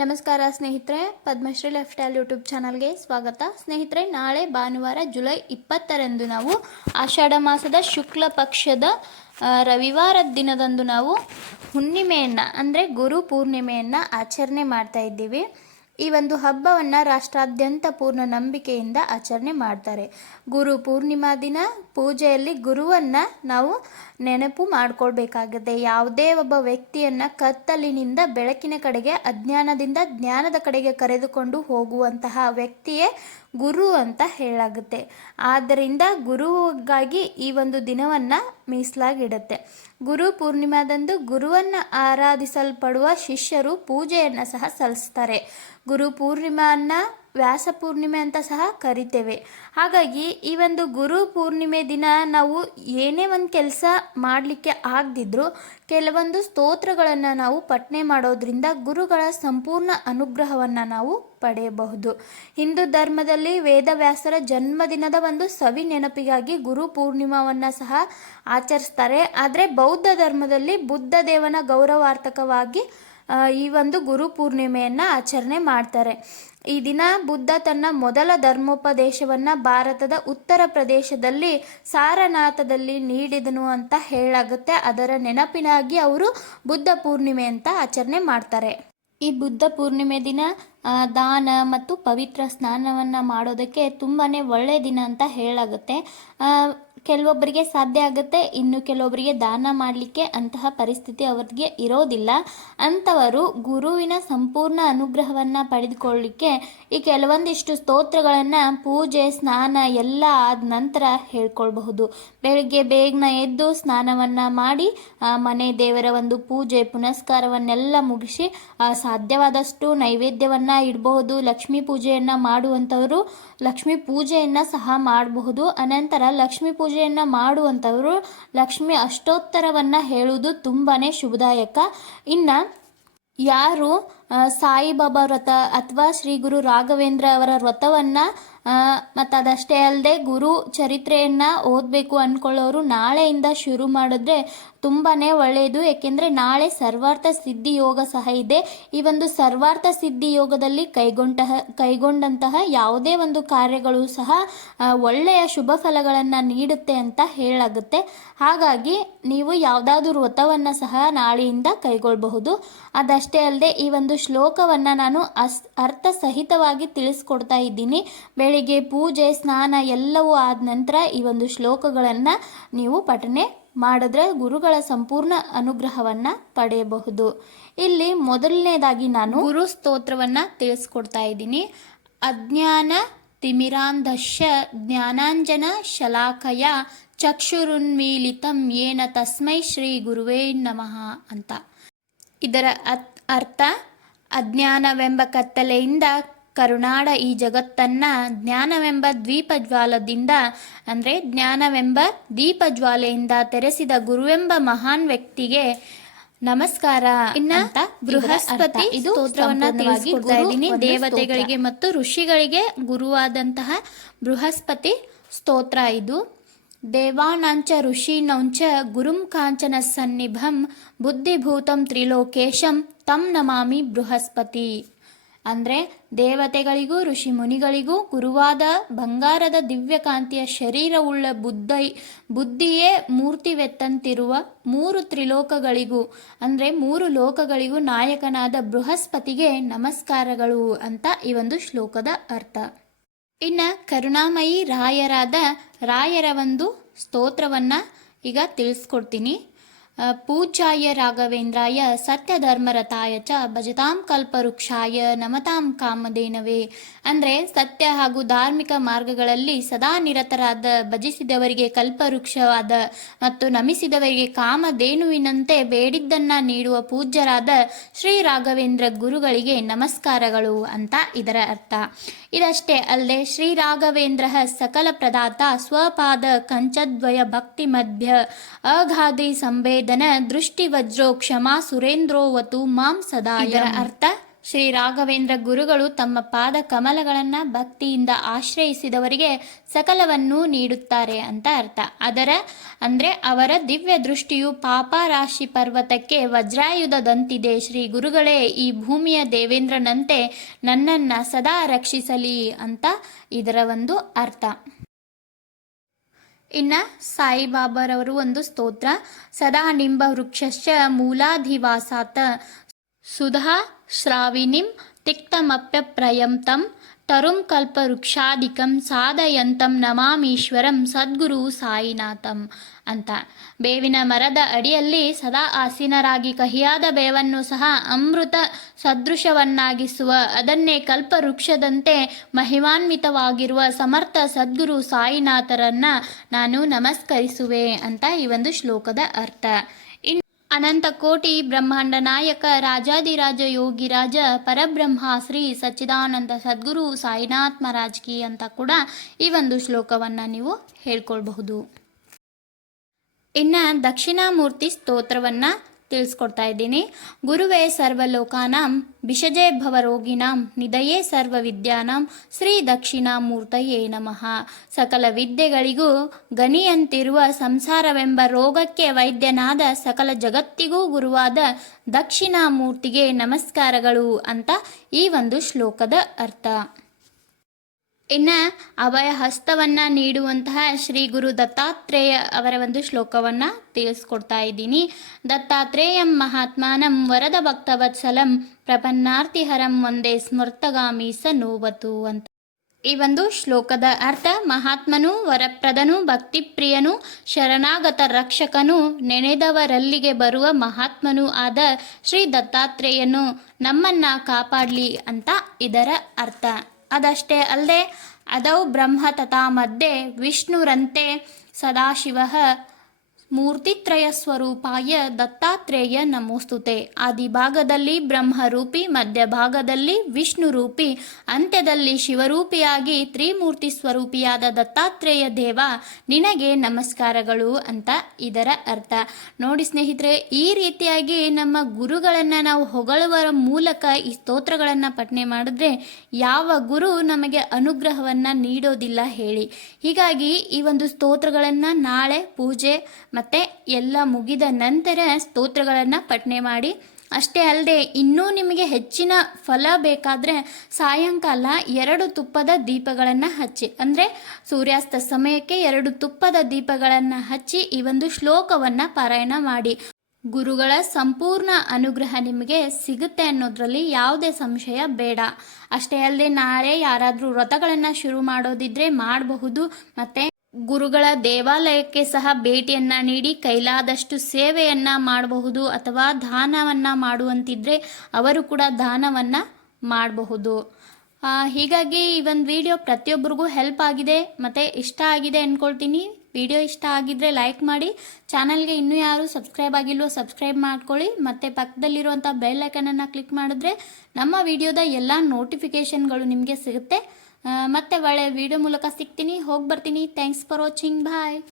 ನಮಸ್ಕಾರ ಸ್ನೇಹಿತರೆ, Padmashri life style YouTube ಚಾನಲ್ಗೆ ಸ್ವಾಗತ. ಸ್ನೇಹಿತರೆ, ನಾಳೆ ಭಾನುವಾರ ಜುಲೈ ಇಪ್ಪತ್ತರಂದು ನಾವು ಆಷಾಢ ಮಾಸದ ಶುಕ್ಲ ಪಕ್ಷದ ರವಿವಾರದ ದಿನದಂದು ನಾವು ಹುಣ್ಣಿಮೆಯನ್ನು, ಅಂದರೆ ಗುರು ಪೂರ್ಣಿಮೆಯನ್ನು ಆಚರಣೆ ಮಾಡ್ತಾ ಇದ್ದೀವಿ. ಈ ಒಂದು ಹಬ್ಬವನ್ನು ರಾಷ್ಟ್ರಾದ್ಯಂತ ಪೂರ್ಣ ನಂಬಿಕೆಯಿಂದ ಆಚರಣೆ ಮಾಡ್ತಾರೆ. ಗುರು ಪೂರ್ಣಿಮಾ ದಿನ ಪೂಜೆಯಲ್ಲಿ ಗುರುವನ್ನು ನಾವು ನೆನಪು ಮಾಡ್ಕೊಳ್ಬೇಕಾಗುತ್ತೆ. ಯಾವುದೇ ಒಬ್ಬ ವ್ಯಕ್ತಿಯನ್ನು ಕತ್ತಲಿನಿಂದ ಬೆಳಕಿನ ಕಡೆಗೆ, ಅಜ್ಞಾನದಿಂದ ಜ್ಞಾನದ ಕಡೆಗೆ ಕರೆದುಕೊಂಡು ಹೋಗುವಂತಹ ವ್ಯಕ್ತಿಯೇ ಗುರು ಅಂತ ಹೇಳಾಗುತ್ತೆ. ಆದ್ದರಿಂದ ಗುರುವಿಗಾಗಿ ಈ ಒಂದು ದಿನವನ್ನು ಮೀಸಲಾಗಿಡುತ್ತೆ. ಗುರು ಪೂರ್ಣಿಮಾದಂದು ಗುರುವನ್ನು ಆರಾಧಿಸಲ್ಪಡುವ ಶಿಷ್ಯರು ಪೂಜೆಯನ್ನು ಸಹ ಸಲ್ಲಿಸ್ತಾರೆ. ಗುರು ಪೂರ್ಣಿಮಾನ್ನ ವ್ಯಾಸ ಪೂರ್ಣಿಮೆ ಅಂತ ಸಹ ಕರಿತೇವೆ. ಹಾಗಾಗಿ ಈ ಒಂದು ಗುರು ಪೂರ್ಣಿಮೆ ದಿನ ನಾವು ಏನೇ ಒಂದು ಕೆಲಸ ಮಾಡಲಿಕ್ಕೆ ಆಗದಿದ್ರೂ ಕೆಲವೊಂದು ಸ್ತೋತ್ರಗಳನ್ನು ನಾವು ಪಠನೆ ಮಾಡೋದ್ರಿಂದ ಗುರುಗಳ ಸಂಪೂರ್ಣ ಅನುಗ್ರಹವನ್ನು ನಾವು ಪಡೆಯಬಹುದು. ಹಿಂದೂ ಧರ್ಮದಲ್ಲಿ ವೇದವ್ಯಾಸರ ಜನ್ಮದಿನದ ಒಂದು ಸವಿ ನೆನಪಿಗಾಗಿ ಗುರು ಪೂರ್ಣಿಮಾವನ್ನು ಸಹ ಆಚರಿಸ್ತಾರೆ. ಆದರೆ ಬೌದ್ಧ ಧರ್ಮದಲ್ಲಿ ಬುದ್ಧ ದೇವನ ಗೌರವಾರ್ಥಕವಾಗಿ ಈ ಒಂದು ಗುರು ಪೂರ್ಣಿಮೆಯನ್ನು ಆಚರಣೆ ಮಾಡ್ತಾರೆ. ಈ ದಿನ ಬುದ್ಧ ತನ್ನ ಮೊದಲ ಧರ್ಮೋಪದೇಶವನ್ನು ಭಾರತದ ಉತ್ತರ ಪ್ರದೇಶದಲ್ಲಿ ಸಾರನಾಥದಲ್ಲಿ ನೀಡಿದನು ಅಂತ ಹೇಳಾಗುತ್ತೆ. ಅದರ ನೆನಪಿನಾಗಿ ಅವರು ಬುದ್ಧ ಪೂರ್ಣಿಮೆ ಅಂತ ಆಚರಣೆ ಮಾಡ್ತಾರೆ. ಈ ಬುದ್ಧ ಪೂರ್ಣಿಮೆ ದಿನ ದಾನ ಮತ್ತು ಪವಿತ್ರ ಸ್ನಾನವನ್ನು ಮಾಡೋದಕ್ಕೆ ತುಂಬಾ ಒಳ್ಳೆಯ ದಿನ ಅಂತ ಹೇಳಾಗುತ್ತೆ. ಕೆಲವೊಬ್ಬರಿಗೆ ಸಾಧ್ಯ ಆಗುತ್ತೆ, ಇನ್ನು ಕೆಲವೊಬ್ಬರಿಗೆ ದಾನ ಮಾಡಲಿಕ್ಕೆ ಅಂತಹ ಪರಿಸ್ಥಿತಿ ಅವರಿಗೆ ಇರೋದಿಲ್ಲ. ಅಂಥವರು ಗುರುವಿನ ಸಂಪೂರ್ಣ ಅನುಗ್ರಹವನ್ನು ಪಡೆದುಕೊಳ್ಳಿಕ್ಕೆ ಈ ಕೆಲವೊಂದಿಷ್ಟು ಸ್ತೋತ್ರಗಳನ್ನು ಪೂಜೆ, ಸ್ನಾನ ಎಲ್ಲ ಆದ ನಂತರ ಹೇಳ್ಕೊಳ್ಬಹುದು. ಬೆಳಿಗ್ಗೆ ಬೇಗನ ಎದ್ದು ಸ್ನಾನವನ್ನು ಮಾಡಿ ಮನೆ ದೇವರ ಒಂದು ಪೂಜೆ, ಪುನಸ್ಕಾರವನ್ನೆಲ್ಲ ಮುಗಿಸಿ ಸಾಧ್ಯವಾದಷ್ಟು ನೈವೇದ್ಯವನ್ನು ಇಡಬಹುದು, ಲಕ್ಷ್ಮೀ ಪೂಜೆಯನ್ನು ಮಾಡುವಂಥವರು ಲಕ್ಷ್ಮೀ ಪೂಜೆಯನ್ನು ಸಹ ಮಾಡಬಹುದು. ಅನಂತರ ಲಕ್ಷ್ಮಿ ಪೂಜೆಯನ್ನು ಮಾಡುವಂಥವರು ಲಕ್ಷ್ಮಿ ಅಷ್ಟೋತ್ತರವನ್ನು ಹೇಳುವುದು ತುಂಬಾ ಶುಭದಾಯಕ. ಇನ್ನು ಯಾರು ಸಾಯಿಬಾಬಾ ವ್ರತ ಅಥವಾ ಶ್ರೀ ಗುರು ರಾಘವೇಂದ್ರ ಅವರ ವ್ರತವನ್ನು ಮತ್ತು ಅದಷ್ಟೇ ಅಲ್ಲದೆ ಗುರು ಚರಿತ್ರೆಯನ್ನು ಓದಬೇಕು ಅಂದ್ಕೊಳ್ಳೋರು ನಾಳೆಯಿಂದ ಶುರು ಮಾಡಿದ್ರೆ ತುಂಬಾ ಒಳ್ಳೆಯದು ಏಕೆಂದರೆ ನಾಳೆ ಸರ್ವಾರ್ಥ ಸಿದ್ಧಿ ಯೋಗ ಸಹ ಇದೆ. ಈ ಒಂದು ಸರ್ವಾರ್ಥ ಸಿದ್ಧಿ ಯೋಗದಲ್ಲಿ ಕೈಗೊಂಡ ಕೈಗೊಂಡಂತಹ ಯಾವುದೇ ಒಂದು ಕಾರ್ಯಗಳು ಸಹ ಒಳ್ಳೆಯ ಶುಭ ಫಲಗಳನ್ನು ನೀಡುತ್ತೆ ಅಂತ ಹೇಳಾಗುತ್ತೆ. ಹಾಗಾಗಿ ನೀವು ಯಾವುದಾದ್ರೂ ವ್ರತವನ್ನು ಸಹ ನಾಳೆಯಿಂದ ಕೈಗೊಳ್ಳಬಹುದು ಅದಷ್ಟೇ ಅಲ್ಲದೆ ಈ ಒಂದು ಶ್ಲೋಕವನ್ನು ನಾನು ಅಸ್ ಅರ್ಥ ಸಹಿತವಾಗಿ ತಿಳಿಸ್ಕೊಡ್ತಾ ಇದ್ದೀನಿ. ಬೆಳಿಗ್ಗೆ ಪೂಜೆ, ಸ್ನಾನ ಎಲ್ಲವೂ ಆದ ನಂತರ ಈ ಒಂದು ಶ್ಲೋಕಗಳನ್ನು ನೀವು ಪಠನೆ ಮಾಡಿದ್ರೆ ಗುರುಗಳ ಸಂಪೂರ್ಣ ಅನುಗ್ರಹವನ್ನು ಪಡೆಯಬಹುದು. ಇಲ್ಲಿ ಮೊದಲನೇದಾಗಿ ನಾನು ಗುರು ಸ್ತೋತ್ರವನ್ನು ತಿಳಿಸ್ಕೊಡ್ತಾ ಇದ್ದೀನಿ. ಅಜ್ಞಾನ ತಿಮಿರಾಂಧಶ್ಯ ಜ್ಞಾನಾಂಜನ ಶಲಾಕಯ ಚಕ್ಷುರುನ್ಮೀಲಿತಂ ಏನ ತಸ್ಮೈ ಶ್ರೀ ಗುರುವೇ ನಮಃ ಅಂತ. ಇದರ ಅರ್ಥ ಅಜ್ಞಾನವೆಂಬ ಕತ್ತಲೆಯಿಂದ ಕರುಣಾಡ ಈ ಜಗತ್ತನ್ನ ಜ್ಞಾನವೆಂಬ ದ್ವೀಪಜ್ವಾಲದಿಂದ ಅಂದರೆ ಜ್ಞಾನವೆಂಬ ದೀಪಜ್ವಾಲೆಯಿಂದ ತೆರೆಸಿದ ಗುರುವೆಂಬ ಮಹಾನ್ ವ್ಯಕ್ತಿಗೆ ನಮಸ್ಕಾರ. ಇನ್ನ ಬೃಹಸ್ಪತಿ ಇದು ತಿಳಿಸ್ಕೊಡ್ತಾ ಇದ್ದೀನಿ. ದೇವತೆಗಳಿಗೆ ಮತ್ತು ಋಷಿಗಳಿಗೆ ಗುರುವಾದಂತಹ ಬೃಹಸ್ಪತಿ ಸ್ತೋತ್ರ ಇದು. ದೇವಾನಾಂಚ ಋಷೀನೌಂಚ ಗುರುಂ ಕಾಂಚನ ಸನ್ನಿಭಂ ಬುದ್ಧಿಭೂತಂ ತ್ರಿಲೋಕೇಶಂ ತಂ ನಮಾಮಿ ಬೃಹಸ್ಪತಿ. ಅಂದರೆ ದೇವತೆಗಳಿಗೂ ಋಷಿ ಮುನಿಗಳಿಗೂ ಗುರುವಾದ ಬಂಗಾರದ ದಿವ್ಯಕಾಂತಿಯ ಶರೀರವುಳ್ಳ ಬುದ್ಧೈ, ಬುದ್ಧಿಯೇ ಮೂರ್ತಿವೆತ್ತಂತಿರುವ ಮೂರು ತ್ರಿಲೋಕಗಳಿಗೂ, ಅಂದರೆ ಮೂರು ಲೋಕಗಳಿಗೂ ನಾಯಕನಾದ ಬೃಹಸ್ಪತಿಗೆ ನಮಸ್ಕಾರಗಳು ಅಂತ ಈ ಒಂದು ಶ್ಲೋಕದ ಅರ್ಥ. ಇನ್ನು ಕರುಣಾಮಯಿ ರಾಯರಾದ ರಾಯರ ಒಂದು ಸ್ತೋತ್ರವನ್ನು ಈಗ ತಿಳಿಸ್ಕೊಡ್ತೀನಿ. ಆ, ಪೂಜ್ಯಾಯ ರಾಘವೇಂದ್ರಾಯ ಸತ್ಯಧರ್ಮರತಾಯ ಚ ಭಜತಾಂ ಕಲ್ಪವೃಕ್ಷಾಯ ನಮತಾಂ ಕಾಮಧೇನವೇ. ಅಂದರೆ ಸತ್ಯ ಹಾಗೂ ಧಾರ್ಮಿಕ ಮಾರ್ಗಗಳಲ್ಲಿ ಸದಾ ನಿರತರಾದ ಭಜಿಸಿದವರಿಗೆ ಕಲ್ಪವೃಕ್ಷವಾದ ಮತ್ತು ನಮಿಸಿದವರಿಗೆ ಕಾಮಧೇನುವಿನಂತೆ ಬೇಡಿದ್ದನ್ನ ನೀಡುವ ಪೂಜ್ಯರಾದ ಶ್ರೀ ರಾಘವೇಂದ್ರ ಗುರುಗಳಿಗೆ ನಮಸ್ಕಾರಗಳು ಅಂತ ಇದರ ಅರ್ಥ. ಇದಷ್ಟೇ ಅಲ್ಲದೆ ಶ್ರೀ ರಾಘವೇಂದ್ರ ಸಕಲ ಪ್ರದಾತ ಸ್ವಪಾದ ಕಂಚದ್ವಯ ಭಕ್ತಿ ಮಧ್ಯ ಅಗಾಧಿ ಸಂವೇದನ ದೃಷ್ಟಿ ವಜ್ರೋ ಕ್ಷಮಾ ಸುರೇಂದ್ರೋವತು ಮಾಂ ಸದಾ ಇದರ ಅರ್ಥ, ಶ್ರೀ ರಾಘವೇಂದ್ರ ಗುರುಗಳು ತಮ್ಮ ಪಾದ ಕಮಲಗಳನ್ನು ಭಕ್ತಿಯಿಂದ ಆಶ್ರಯಿಸಿದವರಿಗೆ ಸಕಲವನ್ನು ನೀಡುತ್ತಾರೆ ಅಂತ ಅರ್ಥ. ಅದರ, ಅಂದರೆ ಅವರ ದಿವ್ಯ ದೃಷ್ಟಿಯು ಪಾಪರಾಶಿ ಪರ್ವತಕ್ಕೆ ವಜ್ರಾಯುಧದಂತಿದೆ. ಶ್ರೀ ಗುರುಗಳೇ, ಈ ಭೂಮಿಯ ದೇವೇಂದ್ರನಂತೆ ನನ್ನನ್ನು ಸದಾ ರಕ್ಷಿಸಲಿ ಅಂತ ಇದರ ಒಂದು ಅರ್ಥ. ಇನ್ನ ಸಾಯಿಬಾಬಾರವರು ಒಂದು ಸ್ತೋತ್ರ. ಸದಾ ನಿಂಬ ವೃಕ್ಷಶ್ಚ ಮೂಲಾಧಿವಾಸಾತ್. ಸುಧಾ ಶ್ರಾವಿನಿಂ ತಿಕ್ತಮಪ್ಯಪ್ರಯಂ ತಿಕ್ತಮಪ್ಯಪ್ರಯಂತಂ. ತರುಂ ಕಲ್ಪವೃಕ್ಷಾದಿಕಂ ಸಾಧಯಂತಂ ನಮಾಮೀಶ್ವರಂ ಸದ್ಗುರು ಸಾಯಿನಾಥಂ ಅಂತ. ಬೇವಿನ ಮರದ ಅಡಿಯಲ್ಲಿ ಸದಾ ಆಸೀನರಾಗಿ ಕಹಿಯಾದ ಬೇವನ್ನು ಸಹ ಅಮೃತ ಸದೃಶವನ್ನಾಗಿಸುವ, ಅದನ್ನೇ ಕಲ್ಪವೃಕ್ಷದಂತೆ ಮಹಿಮಾನ್ವಿತವಾಗಿರುವ ಸಮರ್ಥ ಸದ್ಗುರು ಸಾಯಿನಾಥರನ್ನ ನಾನು ನಮಸ್ಕರಿಸುವೆ ಅಂತ ಈ ಒಂದು ಶ್ಲೋಕದ ಅರ್ಥ. ಇನ್ ಅನಂತ ಕೋಟಿ ಬ್ರಹ್ಮಾಂಡ ನಾಯಕ ರಾಜಾದಿರಾಜ ಯೋಗಿರಾಜ ಪರಬ್ರಹ್ಮ ಶ್ರೀ ಸಚ್ಚಿದಾನಂದ ಸದ್ಗುರು ಸಾಯಿನಾಥ್ ಮಹಾರಾಜ್ಗಿ ಅಂತ ಕೂಡ ಈ ಒಂದು ಶ್ಲೋಕವನ್ನು ನೀವು ಹೇಳ್ಕೊಳ್ಬಹುದು. ಇನ್ನು ದಕ್ಷಿಣಾಮೂರ್ತಿ ಸ್ತೋತ್ರವನ್ನು ತಿಳಿಸ್ಕೊಡ್ತಾ ಇದ್ದೀನಿ ಗುರುವೇ ಸರ್ವಲೋಕಾನಂ ವಿಷಜೇ ಭವರೋಗಿನಾಂ, ನಿದಯೇ ಸರ್ವ ವಿದ್ಯಾನಾಂ ಶ್ರೀ ದಕ್ಷಿಣಾಮೂರ್ತಯೇ ನಮಃ. ಸಕಲ ವಿದ್ಯೆಗಳಿಗೂ ಗನಿಯಂತಿರುವ ಸಂಸಾರವೆಂಬ ರೋಗಕ್ಕೆ ವೈದ್ಯನಾದ ಸಕಲ ಜಗತ್ತಿಗೂ ಗುರುವಾದ ದಕ್ಷಿಣಾಮೂರ್ತಿಗೆ ನಮಸ್ಕಾರಗಳು ಅಂತ ಈ ಒಂದು ಶ್ಲೋಕದ ಅರ್ಥ. ಇನ್ನು ಅಭಯ ಹಸ್ತವನ್ನು ನೀಡುವಂತಹ ಶ್ರೀ ಗುರು ದತ್ತಾತ್ರೇಯ ಅವರ ಒಂದು ಶ್ಲೋಕವನ್ನು ತಿಳಿಸ್ಕೊಡ್ತಾ ಇದ್ದೀನಿ. ದತ್ತಾತ್ರೇಯಂ ಮಹಾತ್ಮಾನಂ ವರದ ಭಕ್ತವತ್ಸಲಂ ಪ್ರಪನ್ನಾರ್ತಿಹರಂ ಒಂದೇ ಸ್ಮೃತಗಾಮಿ ಸ ನೋವತು ಅಂತ. ಈ ಒಂದು ಶ್ಲೋಕದ ಅರ್ಥ ಮಹಾತ್ಮನು, ವರಪ್ರದನು, ಭಕ್ತಿಪ್ರಿಯನು, ಶರಣಾಗತ ರಕ್ಷಕನು, ನೆನೆದವರಲ್ಲಿಗೆ ಬರುವ ಮಹಾತ್ಮನು ಆದ ಶ್ರೀ ದತ್ತಾತ್ರೇಯನು ನಮ್ಮನ್ನ ಕಾಪಾಡಲಿ ಅಂತ ಇದರ ಅರ್ಥ. ಅದಷ್ಟೇ ಅಲ್ಲದೆ ಅದೌ ಬ್ರಹ್ಮ ತಥಾ ಮಧ್ಯೆ ವಿಷ್ಣುರಂತೆ ಸದಾಶಿವ ಮೂರ್ತಿತ್ರಯ ಸ್ವರೂಪಾಯ ದತ್ತಾತ್ರೇಯ ನಮೋಸ್ತುತೆ. ಆದಿಭಾಗದಲ್ಲಿ ಬ್ರಹ್ಮರೂಪಿ, ಮಧ್ಯಭಾಗದಲ್ಲಿ ವಿಷ್ಣು ರೂಪಿ ಅಂತ್ಯದಲ್ಲಿ ಶಿವರೂಪಿಯಾಗಿ ತ್ರಿಮೂರ್ತಿ ಸ್ವರೂಪಿಯಾದ ದತ್ತಾತ್ರೇಯ ದೇವ ನಿನಗೆ ನಮಸ್ಕಾರಗಳು ಅಂತ ಇದರ ಅರ್ಥ. ನೋಡಿ ಸ್ನೇಹಿತರೆ, ಈ ರೀತಿಯಾಗಿ ನಮ್ಮ ಗುರುಗಳನ್ನು ನಾವು ಹೊಗಳುವರ ಮೂಲಕ ಈ ಸ್ತೋತ್ರಗಳನ್ನು ಪಠನೆ ಮಾಡಿದ್ರೆ ಯಾವ ಗುರು ನಮಗೆ ಅನುಗ್ರಹವನ್ನು ನೀಡೋದಿಲ್ಲ ಹೇಳಿ. ಹೀಗಾಗಿ ಈ ಒಂದು ಸ್ತೋತ್ರಗಳನ್ನು ನಾಳೆ ಪೂಜೆ ಮತ್ತು ಎಲ್ಲ ಮುಗಿದ ನಂತರ ಸ್ತೋತ್ರಗಳನ್ನು ಪಠನೆ ಮಾಡಿ. ಅಷ್ಟೇ ಅಲ್ಲದೆ ಇನ್ನೂ ನಿಮಗೆ ಹೆಚ್ಚಿನ ಫಲ ಬೇಕಾದರೆ ಸಾಯಂಕಾಲ ಎರಡು ತುಪ್ಪದ ದೀಪಗಳನ್ನು ಹಚ್ಚಿ. ಅಂದರೆ ಸೂರ್ಯಾಸ್ತ ಸಮಯಕ್ಕೆ ಎರಡು ತುಪ್ಪದ ದೀಪಗಳನ್ನು ಹಚ್ಚಿ ಈ ಒಂದು ಶ್ಲೋಕವನ್ನು ಪಾರಾಯಣ ಮಾಡಿ. ಗುರುಗಳ ಸಂಪೂರ್ಣ ಅನುಗ್ರಹ ನಿಮಗೆ ಸಿಗುತ್ತೆ ಅನ್ನೋದ್ರಲ್ಲಿ ಯಾವುದೇ ಸಂಶಯ ಬೇಡ. ಅಷ್ಟೇ ಅಲ್ಲದೆ ನಾಳೆ ಯಾರಾದರೂ ವ್ರತಗಳನ್ನು ಶುರು ಮಾಡೋದಿದ್ರೆ ಮಾಡಬಹುದು. ಮತ್ತು ಗುರುಗಳ ದೇವಾಲಯಕ್ಕೆ ಸಹ ಭೇಟಿಯನ್ನು ನೀಡಿ ಕೈಲಾದಷ್ಟು ಸೇವೆಯನ್ನು ಮಾಡಬಹುದು ಅಥವಾ ದಾನವನ್ನು ಮಾಡುವಂತಿದ್ರೆ ಅವರು ಕೂಡ ದಾನವನ್ನು ಮಾಡಬಹುದು. ಹೀಗಾಗಿ ಈ ಒಂದು ವಿಡಿಯೋ ಪ್ರತಿಯೊಬ್ಬರಿಗೂ ಹೆಲ್ಪ್ ಆಗಿದೆ. ಮತ್ತು ಇಷ್ಟ ಆಗಿದೆ ಅಂದ್ಕೊಳ್ತೀನಿ ವಿಡಿಯೋ ಇಷ್ಟ ಆಗಿದ್ದರೆ ಲೈಕ್ ಮಾಡಿ. ಚಾನಲ್ಗೆ ಇನ್ನೂ ಯಾರು ಸಬ್ಸ್ಕ್ರೈಬ್ ಆಗಿಲ್ವೋ ಸಬ್ಸ್ಕ್ರೈಬ್ ಮಾಡ್ಕೊಳ್ಳಿ. ಮತ್ತು ಪಕ್ಕದಲ್ಲಿರುವಂಥ ಬೆಲ್ ಐಕನನ್ನು ಕ್ಲಿಕ್ ಮಾಡಿದ್ರೆ ನಮ್ಮ ವಿಡಿಯೋದ ಎಲ್ಲ ನೋಟಿಫಿಕೇಷನ್ಗಳು ನಿಮಗೆ ಸಿಗುತ್ತೆ. ಮತ್ತೆ ಒಳ್ಳೆ ವಿಡಿಯೋ ಮೂಲಕ ಸಿಗ್ತೀನಿ. ಹೋಗಿ ಬರ್ತೀನಿ ಥ್ಯಾಂಕ್ಸ್ ಫಾರ್ ವಾಚಿಂಗ್ ಬಾಯ್